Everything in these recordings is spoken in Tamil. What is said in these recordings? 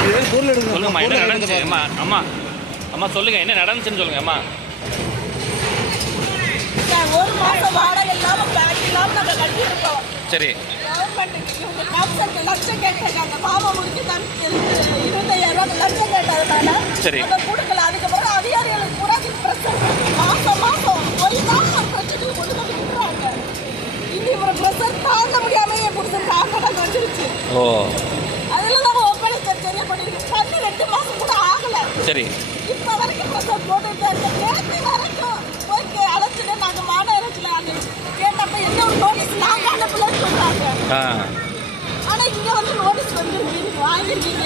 பொருள் சொல்லுங்கம்மா என்ன நடந்துச்சு. அம்மா அம்மா அம்மா சொல்லுங்க என்ன நடந்துச்சுன்னு சொல்லுங்க அம்மா. சார், ஒரு மாசம் வாடகை இல்லாம பேங்க் இல்லாம நாங்க கட்டியிருக்கோம் சரி. கவர்மெண்ட் இவங்க காப்சருக்கு லட்சம் கேட்டாங்க பாவம் முடிஞ்சு தான் இருபத்தையாயிரம் ரூபாய் லட்சம் கேட்டதுனால சரி. அதை கொடுக்கல. அதுக்கப்புறம் அதிகாரிகளுக்கு பூரா பிரச்சனை மாசம் மாசம் ஒரு மாசம் பிரச்சனை கொண்டு வந்து விட்டுறாங்க இனி இவரை பிரஷர் தாங்க முடியாம என் புருஷன் காப்பாடாங்க வந்துருச்சு ஓ. சரி. இப்ப வரைக்கும் பிரசவம் போட்டுட்டு இருக்க நேற்று வரைக்கும் போய் கே- அழைச்சிட்டு நாங்க மாநகராட்சியில அனு கேட்டப்ப என்ன ஒரு நோட்டீஸ் நாங்க அனுப்பலன்னு சொல்றாங்க ஆ. ஆனா இங்க வந்து நோட்டீஸ் வந்து வாங்கிருக்கீங்க.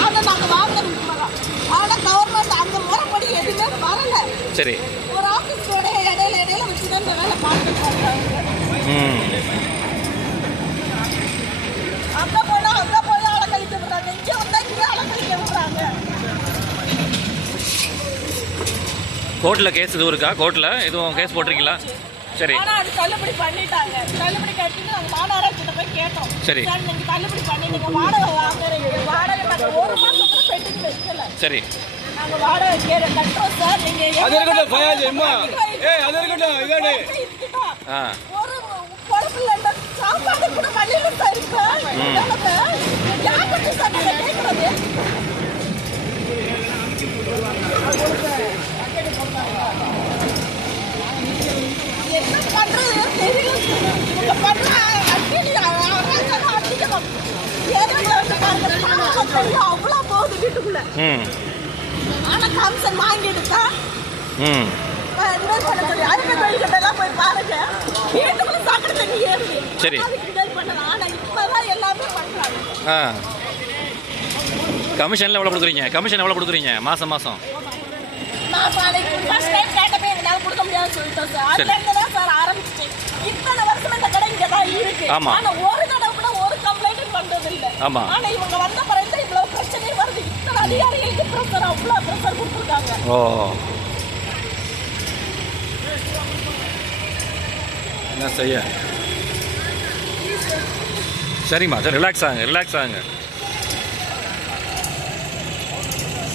அதை நாங்க வாங்கணும் வரோம் ஆனா கவர்மெண்ட் அந்த முறைப்படி எதுவுமே வரல. சரி. ஒரு ஆபீஸோட இடையில இடையில வச்சுதான் இந்த வேலை பார்த்துட்டு கோர்ட்டில் கேஸ் எதுவும் இருக்கா? கோர்ட்டில் எதுவும் கேஸ் போட்டிருக்கீங்களா? சரி. ஆனா அது தள்ளுபடி பண்ணிட்டாங்க. தள்ளுபடி கட்டிட்டு நாங்க மாநகராட்சியிட்ட போய் கேட்டோம். சரி. சார் நீங்க தள்ளுபடி பண்ணி நீங்க வாடகை வாங்குறீங்க வாடகை நாங்க ஒரு மாசம் கூட பெட்டுக்கு வைக்கல. சரி. நாங்க வாடகை கேட்க கட்டுறோம் சார். நீங்க அது இருக்கட்டும், ஃபயாஜ், அம்மா. ஏய், அது இருக்கட்டும், ஒரு பண்றது தெரியல இவங்க பண்ற அடிக்கணும் அவ்வளோ போகுது வீட்டுக்குள்ள ஆனா கமிஷன் வாங்கிடுச்சா போய் பாருங்க வீட்டுக்குள்ள சாக்கடை தண்ணி ஏறுது சரி. ஆனா இப்பதான் எல்லாமே பண்றாங்க கமிஷனில் எவ்வளோ கொடுக்குறீங்க? கமிஷன் எவ்வளோ கொடுக்குறீங்க மாதம் மாதம் சொல்லிட்டோம் சார். சரி. அதுல இருந்து தான் சார் ஆரம்பிச்சிச்சு. இத்தனை வருஷம் இந்த கடை இங்க தான் இருக்கு. ஆமா. ஆனா ஒரு தடவை கூட ஒரு கம்ப்ளைண்ட் வந்தது இல்ல ஆமா. ஆனா இவங்க வந்த பிறகு தான் இவ்வளவு பிரச்சனை வருது. இத்தனை அதிகாரிகளுக்கு பிரஷர் அவ்வளவு பிரஷர் கொடுத்துருக்காங்க. ஓ. என்ன செய்ய? சரிம்மா சரி ரிலாக்ஸ் ஆகுங்க ரிலாக்ஸ் ஆகுங்க.